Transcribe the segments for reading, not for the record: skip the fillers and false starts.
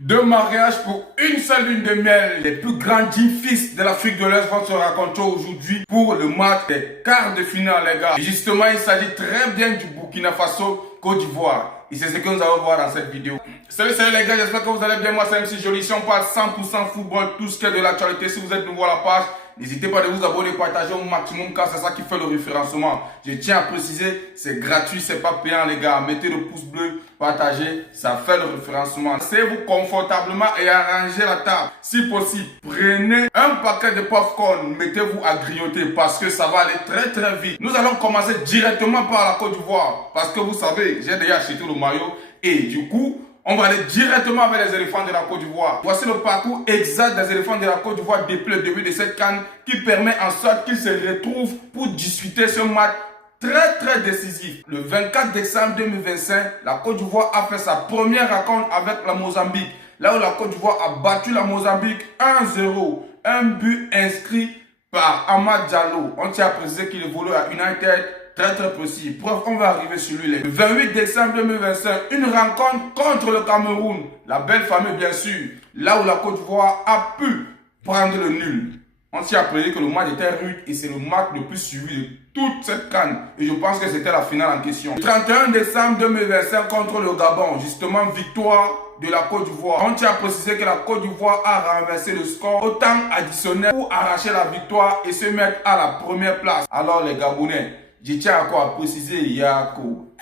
Deux mariages pour une seule lune de miel. Les plus grands fils de l'Afrique de l'Est vont se raconter aujourd'hui pour le match des quarts de finale, les gars. Et justement, il s'agit très bien du Burkina Faso, Côte d'Ivoire. Et c'est ce que nous allons voir dans cette vidéo. Salut les gars, j'espère que vous allez bien. Moi, c'est MC Joli. Si on parle 100% football, tout ce qui est de l'actualité. Si vous êtes nouveau à la page, n'hésitez pas à vous abonner, partager au maximum car c'est ça qui fait le référencement. Je tiens à préciser, c'est gratuit, c'est pas payant les gars. Mettez le pouce bleu, partagez, ça fait le référencement. Asseyez-vous confortablement et arrangez la table. Si possible, prenez un paquet de popcorn, mettez-vous à grignoter parce que ça va aller très très vite. Nous allons commencer directement par la Côte d'Ivoire parce que vous savez, j'ai déjà acheté le maillot et du coup, on va aller directement avec les éléphants de la Côte d'Ivoire. Voici le parcours exact des éléphants de la Côte d'Ivoire depuis le début de cette CAN qui permet en sorte qu'ils se retrouvent pour discuter ce match très décisif. Le 24 décembre 2025, la Côte d'Ivoire a fait sa première rencontre avec la Mozambique. Là où la Côte d'Ivoire a battu la Mozambique 1-0. Un but inscrit par Amad Diallo. On tient à préciser qu'il évolue à United. Très précis. Preuve, on va arriver sur lui. Le 28 décembre 2025, une rencontre contre le Cameroun. La belle famille, bien sûr. Là où la Côte d'Ivoire a pu prendre le nul. On s'y a prédit que le match était rude et c'est le match le plus suivi de toute cette CAN. Et je pense que c'était la finale en question. Le 31 décembre 2025 contre le Gabon. Justement, victoire de la Côte d'Ivoire. On tient à préciser que la Côte d'Ivoire a renversé le score au temps additionnel pour arracher la victoire et se mettre à la première place. Alors les Gabonais, je tiens à quoi préciser, Yako.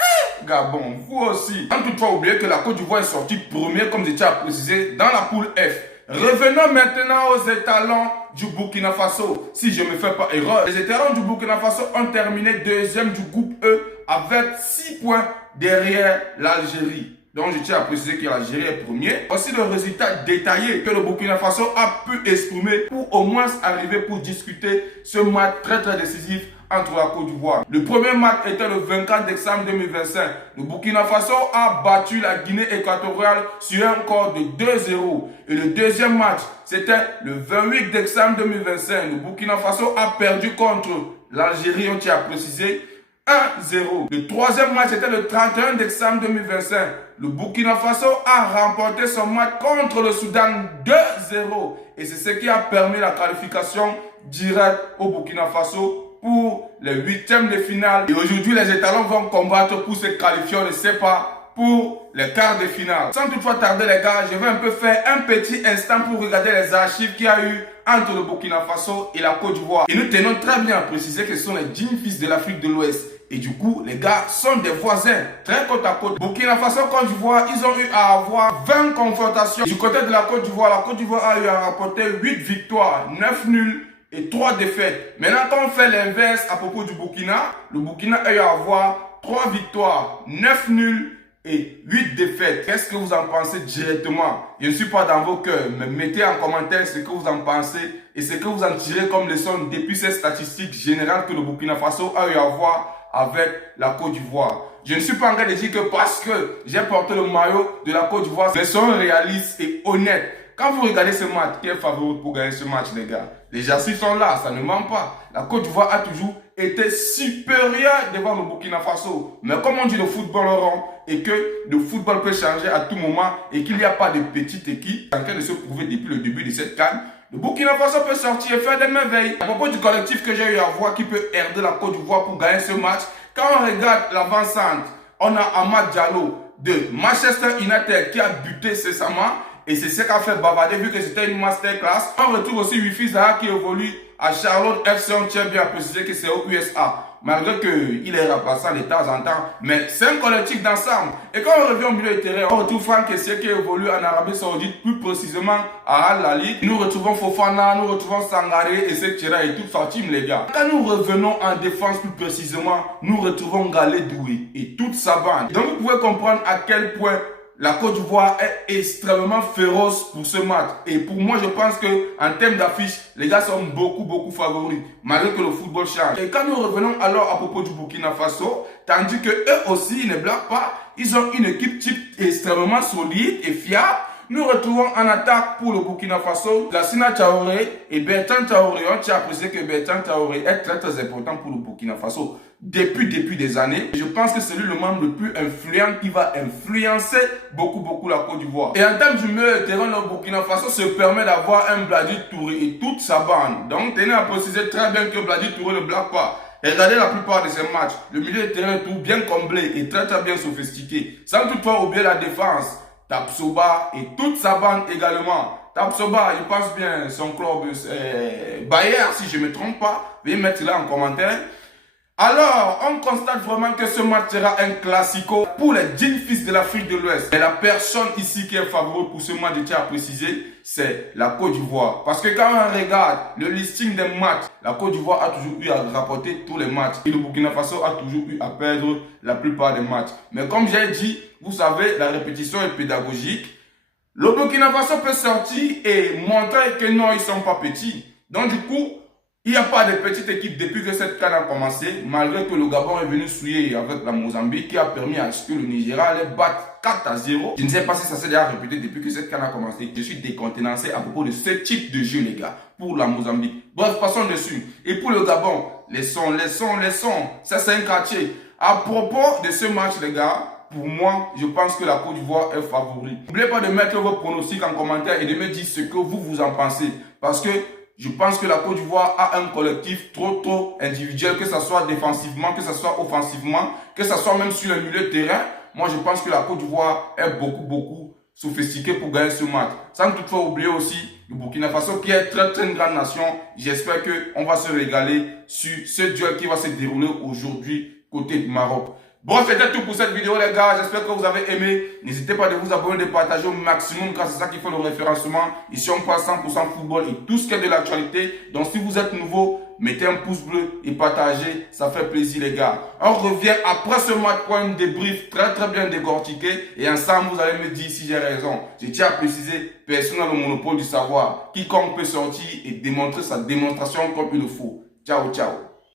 Gabon, vous aussi. Sans toutefois oublier que la Côte d'Ivoire est sortie première, comme je tiens à préciser, dans la poule F. Revenons maintenant aux étalons du Burkina Faso. Si je ne me fais pas erreur, les étalons du Burkina Faso ont terminé deuxième du groupe E avec 6 points derrière l'Algérie. Donc je tiens à préciser que l'Algérie est premier. Voici le résultat détaillé que le Burkina Faso a pu exprimer pour au moins arriver pour discuter ce match très décisif entre la Côte d'Ivoire. Le premier match était le 24 décembre 2025. Le Burkina Faso a battu la Guinée équatoriale sur un score de 2-0. Et le deuxième match, c'était le 28 décembre 2025. Le Burkina Faso a perdu contre l'Algérie, on tient à préciser, 1-0. Le troisième match, c'était le 31 décembre 2025. Le Burkina Faso a remporté son match contre le Soudan 2-0. Et c'est ce qui a permis la qualification directe au Burkina Faso pour les huitièmes de finale. Et aujourd'hui, les étalons vont combattre pour se qualifier, on ne sait pas, pour les quarts de finale. Sans toutefois tarder les gars, je vais un peu faire un petit instant pour regarder les archives qu'il y a eu entre le Burkina Faso et la Côte d'Ivoire. Et nous tenons très bien à préciser que ce sont les dignes fils de l'Afrique de l'Ouest. Et du coup, les gars sont des voisins, très côte à côte. Burkina Faso, Côte d'Ivoire, ils ont eu à avoir 20 confrontations. Du côté de la Côte d'Ivoire a eu à rapporter 8 victoires, 9 nuls et 3 défaites. Maintenant, quand on fait l'inverse à propos du Burkina, le Burkina a eu à avoir 3 victoires, 9 nuls et 8 défaites. Qu'est-ce que vous en pensez directement? Je ne suis pas dans vos cœurs, mais mettez en commentaire ce que vous en pensez et ce que vous en tirez comme leçon depuis ces statistiques générales que le Burkina Faso a eu à avoir avec la Côte d'Ivoire. Je ne suis pas en train de dire que parce que j'ai porté le maillot de la Côte d'Ivoire, mais sont réalistes et honnêtes. Quand vous regardez ce match, qui est favori pour gagner ce match, les gars? Les archives sont là, ça ne ment pas. La Côte d'Ivoire a toujours été supérieure devant le Burkina Faso. Mais comme on dit le football rond, et que le football peut changer à tout moment, et qu'il n'y a pas de petite équipe en train de se prouver depuis le début de cette CAN, le Burkina Faso peut sortir et faire des merveilles. À propos du collectif que j'ai eu à voir qui peut herder la Côte d'Ivoire pour gagner ce match, quand on regarde l'avant-centre, on a Amad Diallo de Manchester United qui a buté cessamment. Et c'est ce qu'a fait bavarder vu que c'était une masterclass. On retrouve aussi Wifi Zaha qui évolue à Charlotte FC. On tient bien à préciser que c'est aux USA. Malgré qu'il est remplaçant de temps en temps. Mais c'est un collectif d'ensemble. Et quand on revient au milieu de terrain, on retrouve Franck Kessié qui évolue en Arabie Saoudite, plus précisément à Al-Ahly. Nous retrouvons Fofana, nous retrouvons Sangaré, etc. et toute sa team, les gars. Quand nous revenons en défense plus précisément, nous retrouvons Galé Doué et toute sa bande. Donc vous pouvez comprendre à quel point la Côte d'Ivoire est extrêmement féroce pour ce match. Et pour moi, je pense que en termes d'affiche, les gars sont beaucoup favoris, malgré que le football change. Et quand nous revenons alors à propos du Burkina Faso, tandis que eux aussi, ils ne blaguent pas, ils ont une équipe type extrêmement solide et fiable. Nous retrouvons en attaque pour le Burkina Faso Lassina Traoré et Bertrand Traoré. On tient à préciser que Bertrand Traoré est très important pour le Burkina Faso depuis des années. Je pense que c'est lui le membre le plus influent qui va influencer beaucoup la Côte d'Ivoire. Et en termes du milieu de terrain, le Burkina Faso se permet d'avoir un Bladi Touré et toute sa bande. Donc tenez à préciser très bien que Bladi Touré ne blague pas. Regardez la plupart de ces matchs. Le milieu de terrain est tout bien comblé et très bien sophistiqué. Sans toutefois oublier la défense. Tapsoba et toute sa bande également. Tapsoba, il passe bien son club Bayer, si je ne me trompe pas. Veuillez mettre là en commentaire. Alors, on constate vraiment que ce match sera un classico pour les dignes fils de l'Afrique de l'Ouest. Et la personne ici qui est favorable pour ce match, je tiens à préciser, c'est la Côte d'Ivoire. Parce que quand on regarde le listing des matchs, la Côte d'Ivoire a toujours eu à rapporter tous les matchs. Et le Burkina Faso a toujours eu à perdre la plupart des matchs. Mais comme j'ai dit, vous savez, la répétition est pédagogique. Le Burkina Faso peut sortir et montrer que non, ils ne sont pas petits. Donc du coup, il n'y a pas de petite équipe depuis que cette CAN a commencé, malgré que le Gabon est venu souiller avec la Mozambique qui a permis à ce que le Nigeria les batte 4-0. Je ne sais pas si ça s'est déjà répété depuis que cette CAN a commencé. Je suis décontenancé à propos de ce type de jeu, les gars, pour la Mozambique. Bref, passons dessus. Et pour le Gabon, les sons. Ça, c'est un quartier. À propos de ce match, les gars, pour moi, je pense que la Côte d'Ivoire est favori. N'oubliez pas de mettre vos pronostics en commentaire et de me dire ce que vous en pensez. Parce que je pense que la Côte d'Ivoire a un collectif trop individuel, que ce soit défensivement, que ce soit offensivement, que ce soit même sur le milieu de terrain. Moi, je pense que la Côte d'Ivoire est beaucoup sophistiquée pour gagner ce match. Sans toutefois oublier aussi le Burkina Faso qui est une grande nation. J'espère qu'on va se régaler sur ce duel qui va se dérouler aujourd'hui côté du Maroc. Bon, c'était tout pour cette vidéo, les gars. J'espère que vous avez aimé. N'hésitez pas de vous abonner, de partager au maximum, car c'est ça qui fait le référencement. Ici, on parle 100% football et tout ce qui est de l'actualité. Donc, si vous êtes nouveau, mettez un pouce bleu et partagez. Ça fait plaisir, les gars. On revient après ce match pour un débrief très bien décortiqué. Et ensemble, vous allez me dire si j'ai raison. Je tiens à préciser, personne n'a le monopole du savoir. Quiconque peut sortir et démontrer sa démonstration comme il le faut. Ciao.